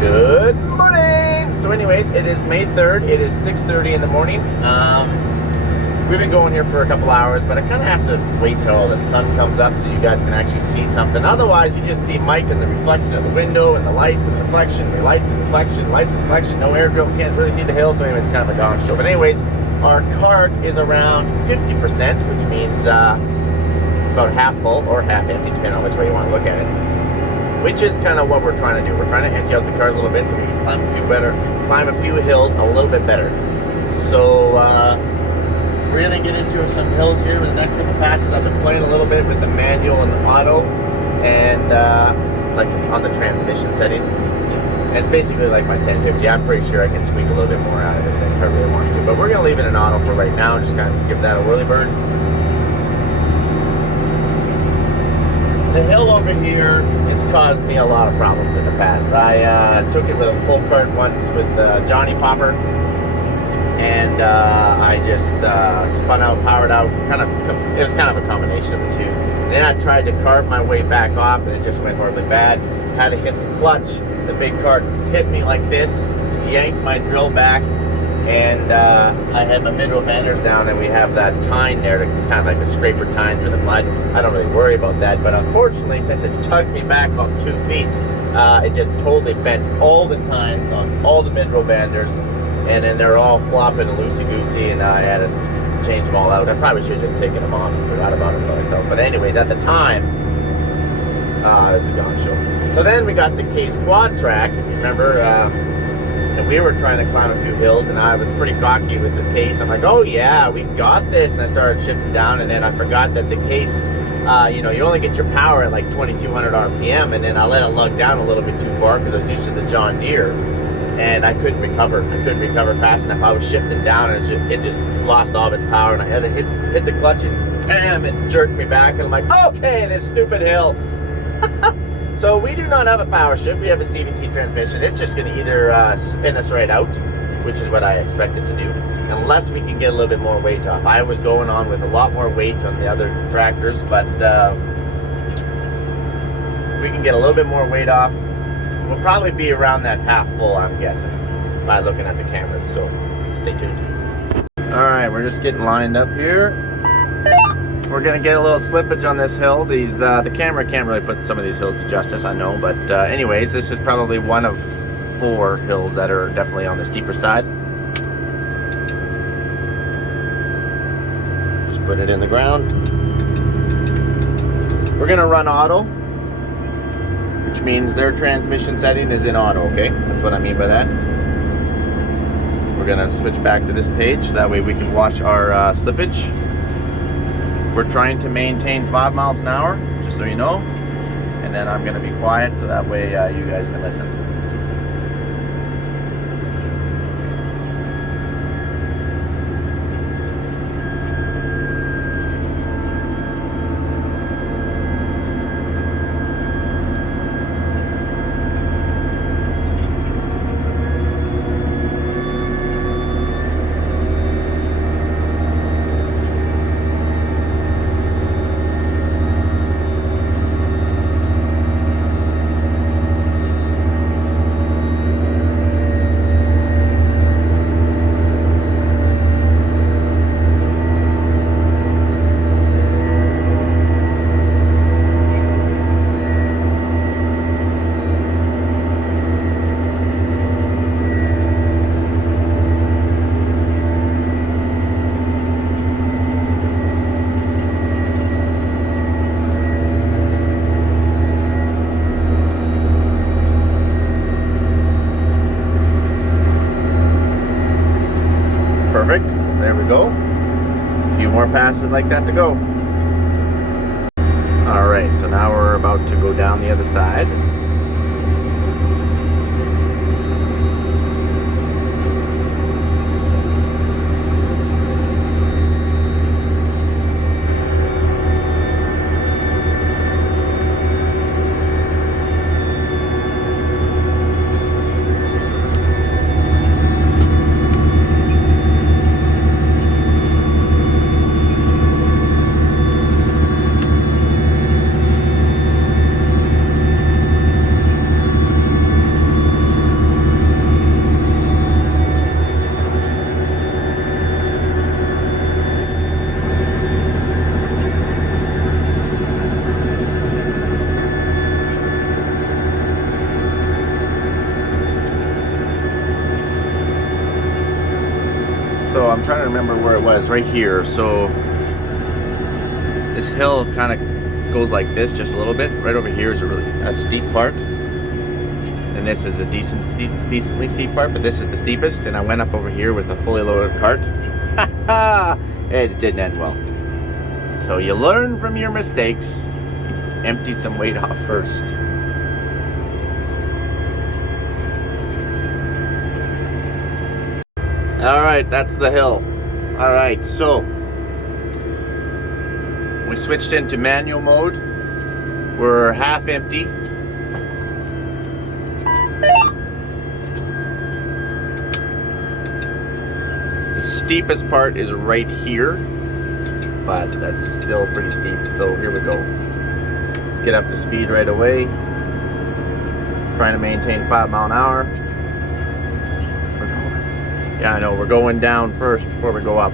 Good morning! So anyways, it is May 3rd. It is 6:30 in the morning. We've been going here for a couple hours, but I kind of have to wait till the sun comes up so you guys can actually see something. Otherwise, you just see Mike and the reflection of the window and the lights and the reflection, the lights and reflection, lights and reflection, no air drill, can't really see the hill, so anyway, it's kind of a gong show. But anyways, our cart is around 50%, which means it's about half full or half empty, depending on which way you want to look at it. Which is kind of what we're trying to do. We're trying to empty out the cart a little bit so we can climb a few hills a little bit better. So we're gonna get into some hills here with the next couple passes. I've been playing a little bit with the manual and the auto, and like on the transmission setting. And it's basically like my 1050. I'm pretty sure I can squeak a little bit more out of this thing if I really want to. But we're gonna leave it in auto for right now and just kind of give that a whirly bird. The hill over here has caused me a lot of problems in the past. I took it with a full cart once with Johnny Popper, and I just spun out, powered out. It was kind of a combination of the two. Then I tried to carve my way back off, and it just went horribly bad. Had to hit the clutch. The big cart hit me like this, yanked my drill back, and I had my mid-row banders down, and we have that tine there. It's kind of like a scraper tine through the mud. I don't really worry about that, but unfortunately, since it tugged me back about 2 feet, it just totally bent all the tines on all the mid-row banders, and then they're all flopping and loosey-goosey, and I had to change them all out. I probably should have just taken them off and forgot about it myself. But anyways, at the time, it was a gong show. So then we got the Case Quad Track. Remember, and we were trying to climb a few hills, and I was pretty cocky with the Case. I'm like, oh yeah, we got this. And I started shifting down, and then I forgot that the Case, you only get your power at like 2200 RPM, and then I let it lug down a little bit too far because I was used to the John Deere, and I couldn't recover. I couldn't recover fast enough. I was shifting down, and it just lost all of its power, and I had to hit the clutch, and bam, it jerked me back, and I'm like, okay, this stupid hill. So we do not have a power shift. We have a CVT transmission. It's just going to either spin us right out, which is what I expect it to do, unless we can get a little bit more weight off. I was going on with a lot more weight on the other tractors, but we can get a little bit more weight off. We'll probably be around that half full, I'm guessing, by looking at the cameras, so stay tuned. All right, we're just getting lined up here. We're gonna get a little slippage on this hill. The camera can't really put some of these hills to justice, I know, but anyways, this is probably one of 4 hills that are definitely on the steeper side. Just put it in the ground. We're gonna run auto, which means their transmission setting is in auto, okay? That's what I mean by that. We're gonna switch back to this page, so that way we can watch our slippage. We're trying to maintain 5 miles an hour, just so you know. And then I'm gonna be quiet, so that way you guys can listen. Perfect. There we go. A few more passes like that to go. All right, so now we're about to go down the other side. So I'm trying to remember where it was, right here. So this hill kind of goes like this just a little bit. Right over here is a steep part. And this is a decently steep part, but this is the steepest. And I went up over here with a fully loaded cart. It didn't end well. So you learn from your mistakes. Empty some weight off first. Alright, that's the hill. Alright, so we switched into manual mode. We're half empty. The steepest part is right here, but that's still pretty steep. So here we go. Let's get up to speed right away. Trying to maintain 5 mile an hour. Yeah, I know, we're going down first before we go up.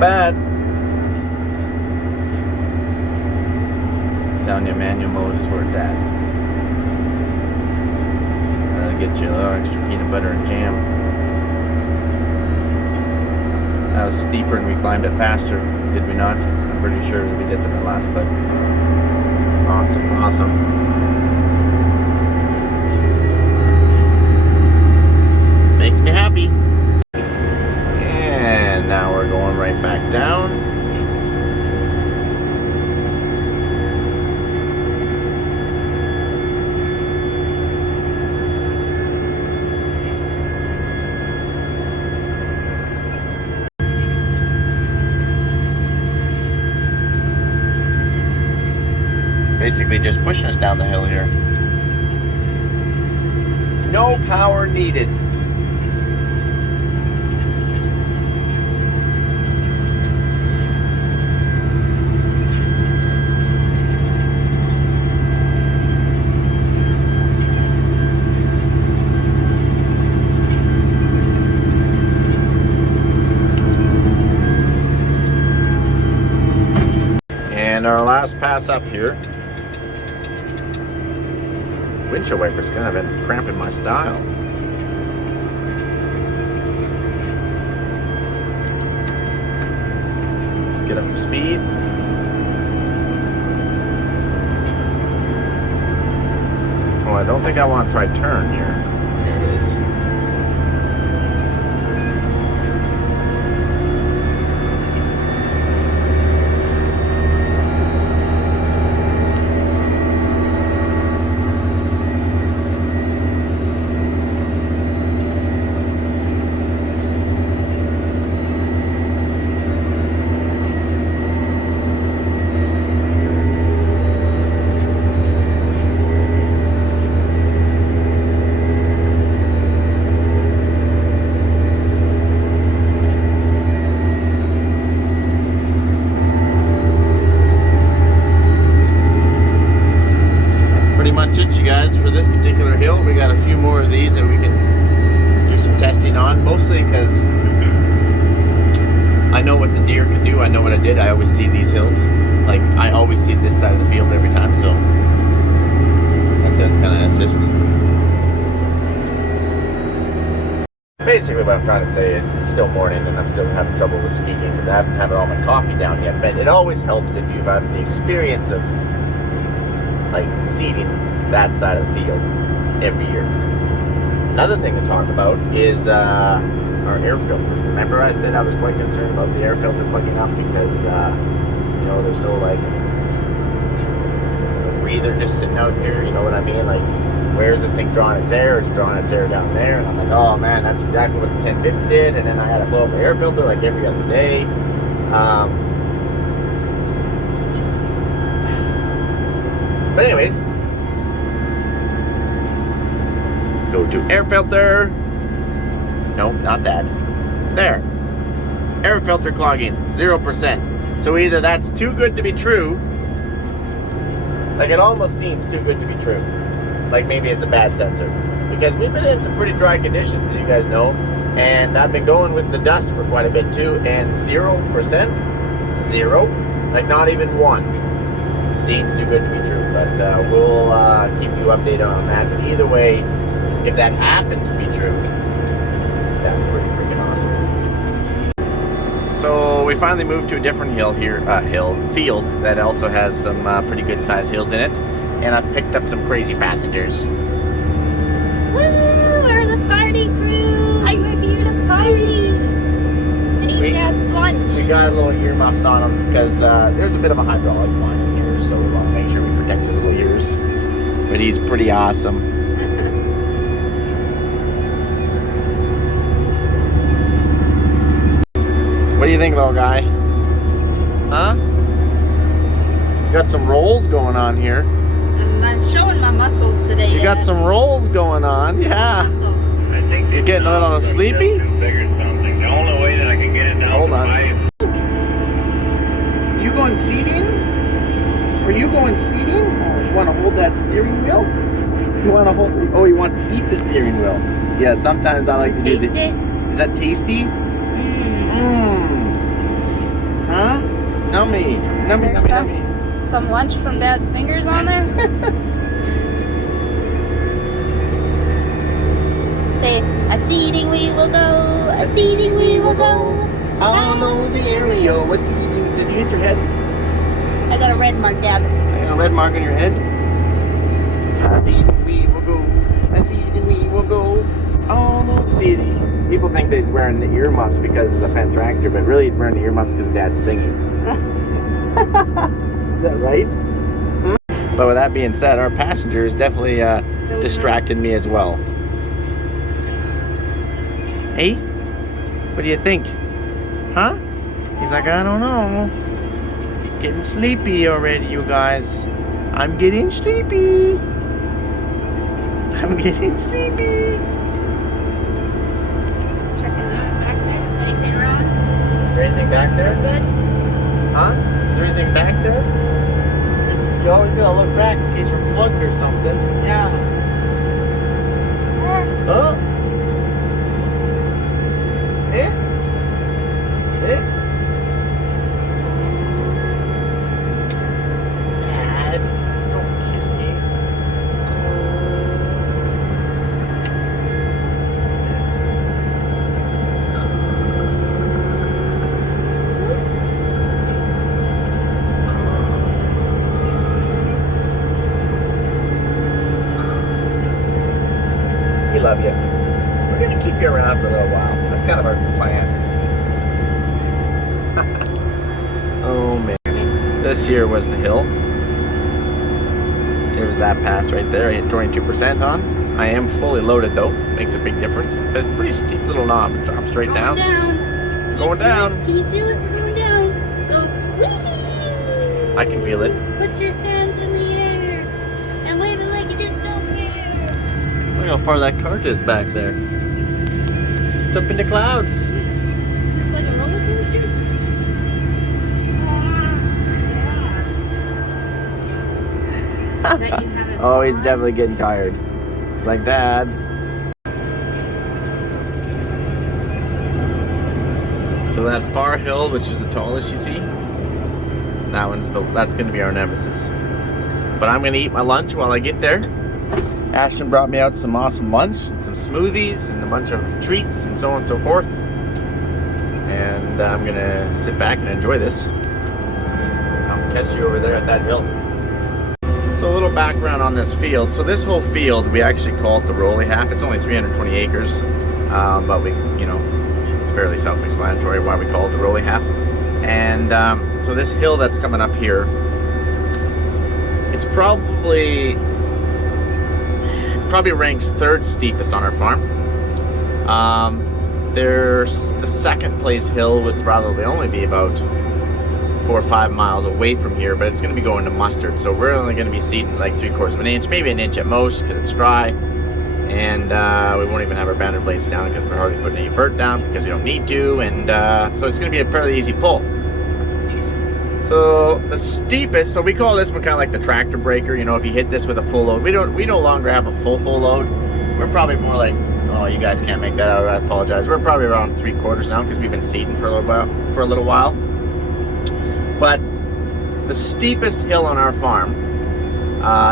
Bad. I'm telling you, manual mode is where it's at. That'll get you a little extra peanut butter and jam. That was steeper and we climbed it faster, did we not? I'm pretty sure we did in the last clip. Awesome, awesome. Makes me happy. And now we're going right back down. Basically just pushing us down the hill here. No power needed. And our last pass up here. Windshield wipers kind of been cramping my style. Let's get up to speed. Oh, I don't think I want to try turn here. Here it is. You guys, for this particular hill, we got a few more of these that we can do some testing on, mostly because I know what the deer can do. I know what I did. I always see these hills, like I always see this side of the field every time, so that does kind of assist. Basically what I'm trying to say is it's still morning and I'm still having trouble with speaking because I haven't had all my coffee down yet, but it always helps if you've had the experience of like seeding that side of the field every year. Another thing to talk about is our air filter. Remember I said I was quite concerned about the air filter plugging up because you know, there's no like breather just sitting out here, you know what I mean? Like, where's this thing drawing its air? It's drawing its air down there. And I'm like, oh man, that's exactly what the 1050 did. And then I had to blow up my air filter like every other day. But anyways, go to air filter. No, not that. There. Air filter clogging, 0%. So either that's too good to be true, like it almost seems too good to be true. Like maybe it's a bad sensor. Because we've been in some pretty dry conditions, as you guys know. And I've been going with the dust for quite a bit too. And 0%, zero, like not even one. Seems too good to be true. But we'll keep you updated on that. But either way, if that happened to be true, that's pretty freaking awesome. So we finally moved to a different hill here, field that also has some pretty good sized hills in it, and I picked up some crazy passengers. Woo! We're the party crew. I'm here to party and eat Dad's lunch. We got a little earmuffs on them because there's a bit of a hydraulic line in here, so we want to make sure we protect his little ears. But he's pretty awesome. What do you think, little guy? Huh? Got some rolls going on here. I'm showing my muscles today. You got some rolls going on, yeah. Muscles. I think You're getting a little sleepy? The only way that I can get it down. Hold on. You going seating? Are you going seating? Oh, you want to hold that steering wheel? You want to hold? Oh, you want to eat the steering wheel? Yeah. Sometimes I like to do the. Taste it? Is that tasty? Huh? Nummy. Nummy, There's nummy, nummy. some lunch from Dad's fingers on there. Say, a seating we will go, a seating we will go. All over the area. What's eating? Did you hit your head? I got a red mark, Dad. I got a red mark on your head. A seating we will go. A seating we will go. All over. See, people think that he's wearing the earmuffs because of the Fendt tractor, but really he's wearing the earmuffs because Dad's singing. Is that right? But with that being said, our passenger is definitely distracted me as well. Hey, what do you think? Huh? He's like, I don't know. Getting sleepy already, you guys. I'm getting sleepy. I'm getting sleepy. Checking that back there. Anything wrong? Is there anything back there? Good? Huh? Is there anything back there? You always gotta look back in case we're plugged or something. Yeah. Huh? Eh? Eh? Dad, don't kiss me. We love you. We're gonna keep you around for a little while. That's kind of our plan. Oh man. This here was the hill. There's that pass right there. I hit 22% on. I am fully loaded though. Makes a big difference. But it's a pretty steep little knob. It drops straight down. Going down. Can you feel it? We're going down. Go. Whee! I can feel it. Put your hands in the air and wave it like you just don't care. Look how far that cart is back there. It's up in the clouds. Is this like a roller coaster? Is that you having Oh, he's fun? definitely getting tired. It's like, Dad. So that far hill, which is the tallest you see, that's gonna be our nemesis. But I'm gonna eat my lunch while I get there. Ashtyn brought me out some awesome lunch, and some smoothies, and a bunch of treats, and so on and so forth. And I'm gonna sit back and enjoy this. I'll catch you over there at that hill. So a little background on this field. So this whole field, we actually call it the Rolly Half. It's only 320 acres, but it's fairly self-explanatory why we call it the Rolly Half. And so this hill that's coming up here, It's probably ranks third steepest on our farm. There's the second place hill would probably only be about 4 or 5 miles away from here, but it's going to be going to mustard, so we're only going to be seeding like 3/4 of an inch, maybe an inch at most, because it's dry, and we won't even have our boundary blades down because we're hardly putting any vert down because we don't need to, and so it's going to be a fairly easy pull. So the steepest, so we call this one kind of like the tractor breaker. You know, if you hit this with a full load, we no longer have a full load. We're probably more like, oh, you guys can't make that out, I apologize. We're probably around 3/4 now because we've been seeding for a little while. But the steepest hill on our farm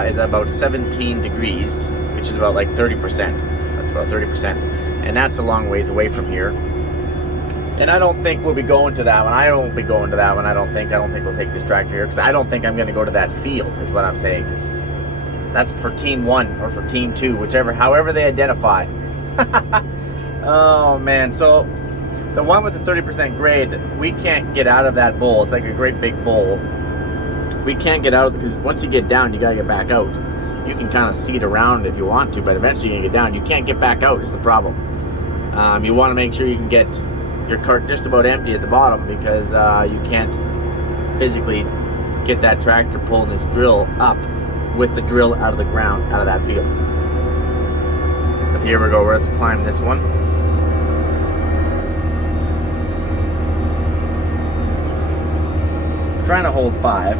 is about 17 degrees, which is about like 30%. That's about 30%. And that's a long ways away from here. And I don't think we'll be going to that one. I won't be going to that one, I don't think. I don't think we'll take this tractor here because I don't think I'm going to go to that field, is what I'm saying. Because that's for team 1 or for team 2, however they identify. Oh, man. So the one with the 30% grade, we can't get out of that bowl. It's like a great big bowl. We can't get out because once you get down, you gotta get back out. You can kind of seed around if you want to, but eventually you're gonna get down. You can't get back out is the problem. You want to make sure you can get your cart just about empty at the bottom because you can't physically get that tractor pulling this drill up with the drill out of the ground, out of that field. But here we go. Let's climb this one. Trying to hold 5.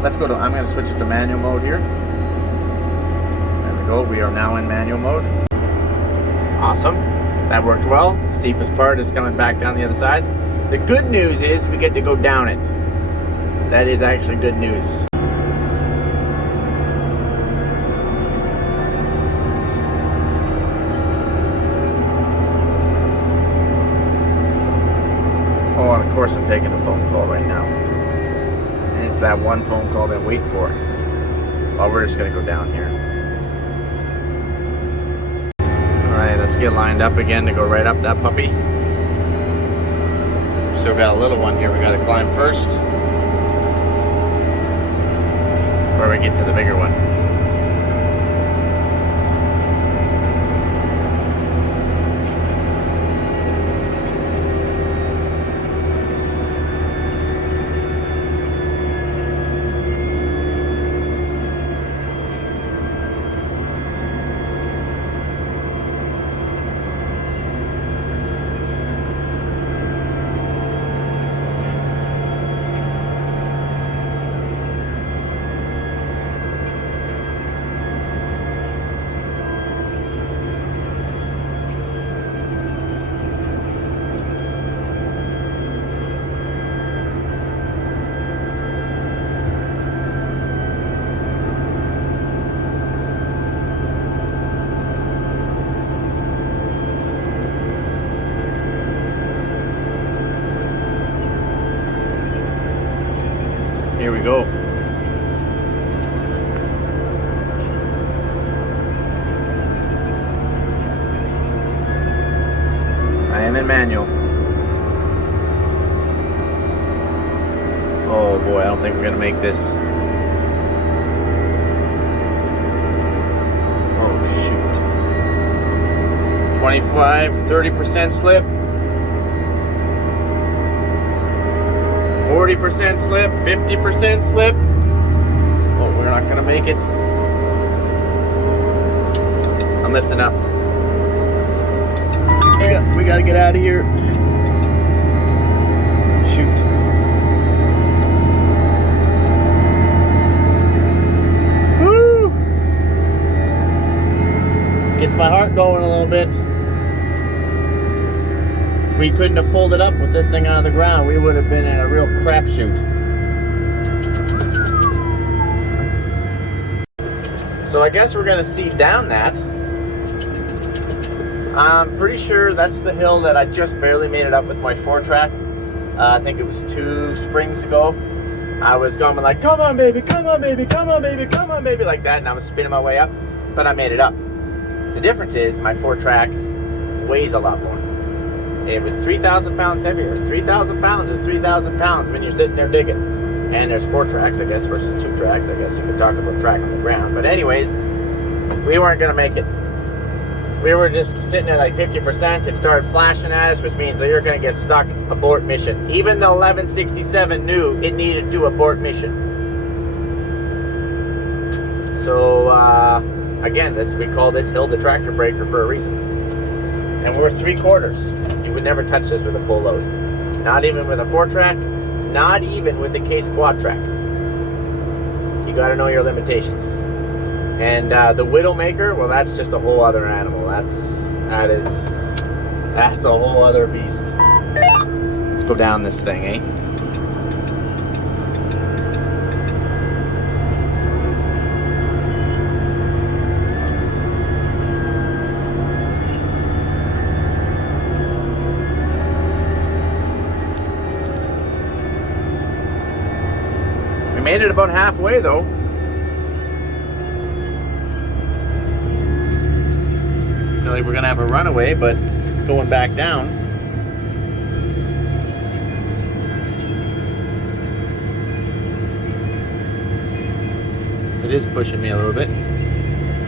Let's go to, I'm going to switch it to manual mode here. There we go. We are now in manual mode. Awesome. That worked well. The steepest part is coming back down the other side. The good news is we get to go down it. That is actually good news. Oh, and of course I'm taking a phone call right now. And it's that one phone call that I wait for. Well, we're just going to go down here. Alright, let's get lined up again to go right up that puppy. Still got a little one here we got to climb first. Before we get to the bigger one. Here we go. I am in manual. Oh boy, I don't think we're gonna make this. Oh shoot. 25, 30% slip. 40% slip, 50% slip. Oh, we're not gonna make it. I'm lifting up. We gotta get out of here. Shoot. Woo! Gets my heart going a little bit. If we couldn't have pulled it up with this thing out of the ground, we would have been in a real crapshoot. So I guess we're gonna seed down that. I'm pretty sure that's the hill that I just barely made it up with my 4-track. I think it was 2 springs ago. I was going like, come on baby, come on baby, come on baby, come on baby, like that, and I was spinning my way up, but I made it up. The difference is my 4-track weighs a lot more. It was 3,000 pounds heavier. 3,000 pounds is 3,000 pounds when you're sitting there digging. And there's 4 tracks, I guess, versus 2 tracks. I guess you could talk about track on the ground. But anyways, we weren't going to make it. We were just sitting at like 50%. It started flashing at us, which means that you're going to get stuck. Abort mission. Even the 1167 knew it needed to abort mission. So, again, we call this hill the tractor breaker for a reason. And we're 3/4. You would never touch this with a full load. Not even with a 4-track. Not even with a case quad track. You got to know your limitations. And the Widowmaker, well, that's just a whole other animal. That's a whole other beast. Let's go down this thing, eh? We made it about halfway, though. Like we're gonna have a runaway, but going back down. It is pushing me a little bit.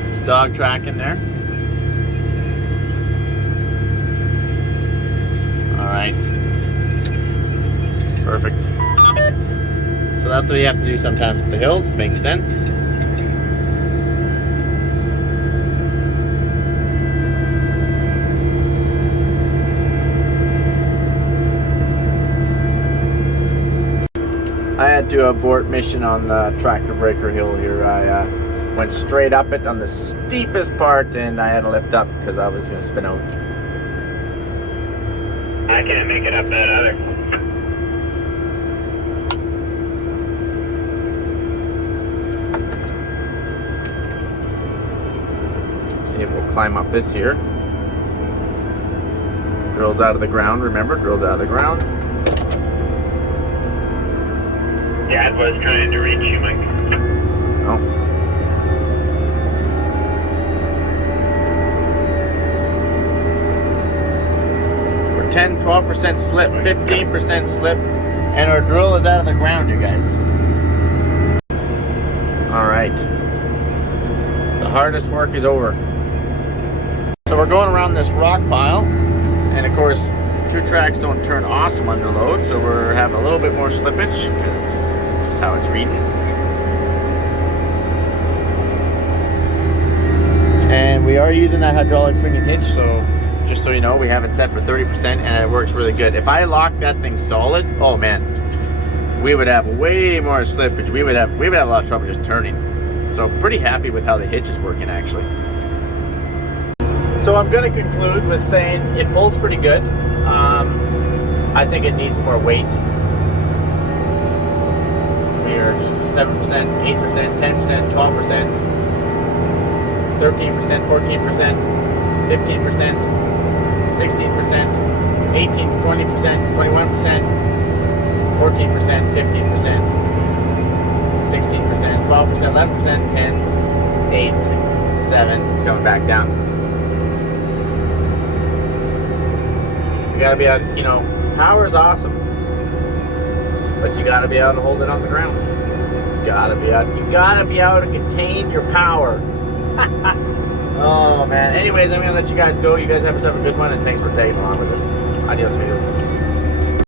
It's dog tracking there. All right. Perfect. So that's what you have to do sometimes with the hills. Makes sense. I had to abort mission on the tractor breaker hill here. I went straight up it on the steepest part, and I had to lift up because I was going to spin out. I can't make it up that either. See if we'll climb up this here. Drills out of the ground, remember? Drills out of the ground. Dad was trying to reach you, Mike. Oh. We're 10, 12% slip, 15% slip, and our drill is out of the ground, you guys. All right. The hardest work is over. So we're going around this rock pile, and of course, 2 tracks don't turn awesome under load, so we're having a little bit more slippage because that's how it's reading. And we are using that hydraulic swinging hitch, so just so you know, we have it set for 30% and it works really good. If I lock that thing solid, oh man, we would have way more slippage. We would have a lot of trouble just turning. So pretty happy with how the hitch is working actually. So I'm going to conclude with saying it pulls pretty good. I think it needs more weight. We're 7%, 8%, 10%, 12%, 13%, 14%, 15%, 16%, 18, 20%, 21%, 14%, 15%, 16%, 12%, 11%, 10, 8, 7. It's coming back down. You gotta be able, you know, power's awesome, but you gotta be able to hold it on the ground. You gotta be able to contain your power. Oh man. Anyways, I'm gonna let you guys go. You guys have yourself a good one, and thanks for tagging along with us. Adios, amigos.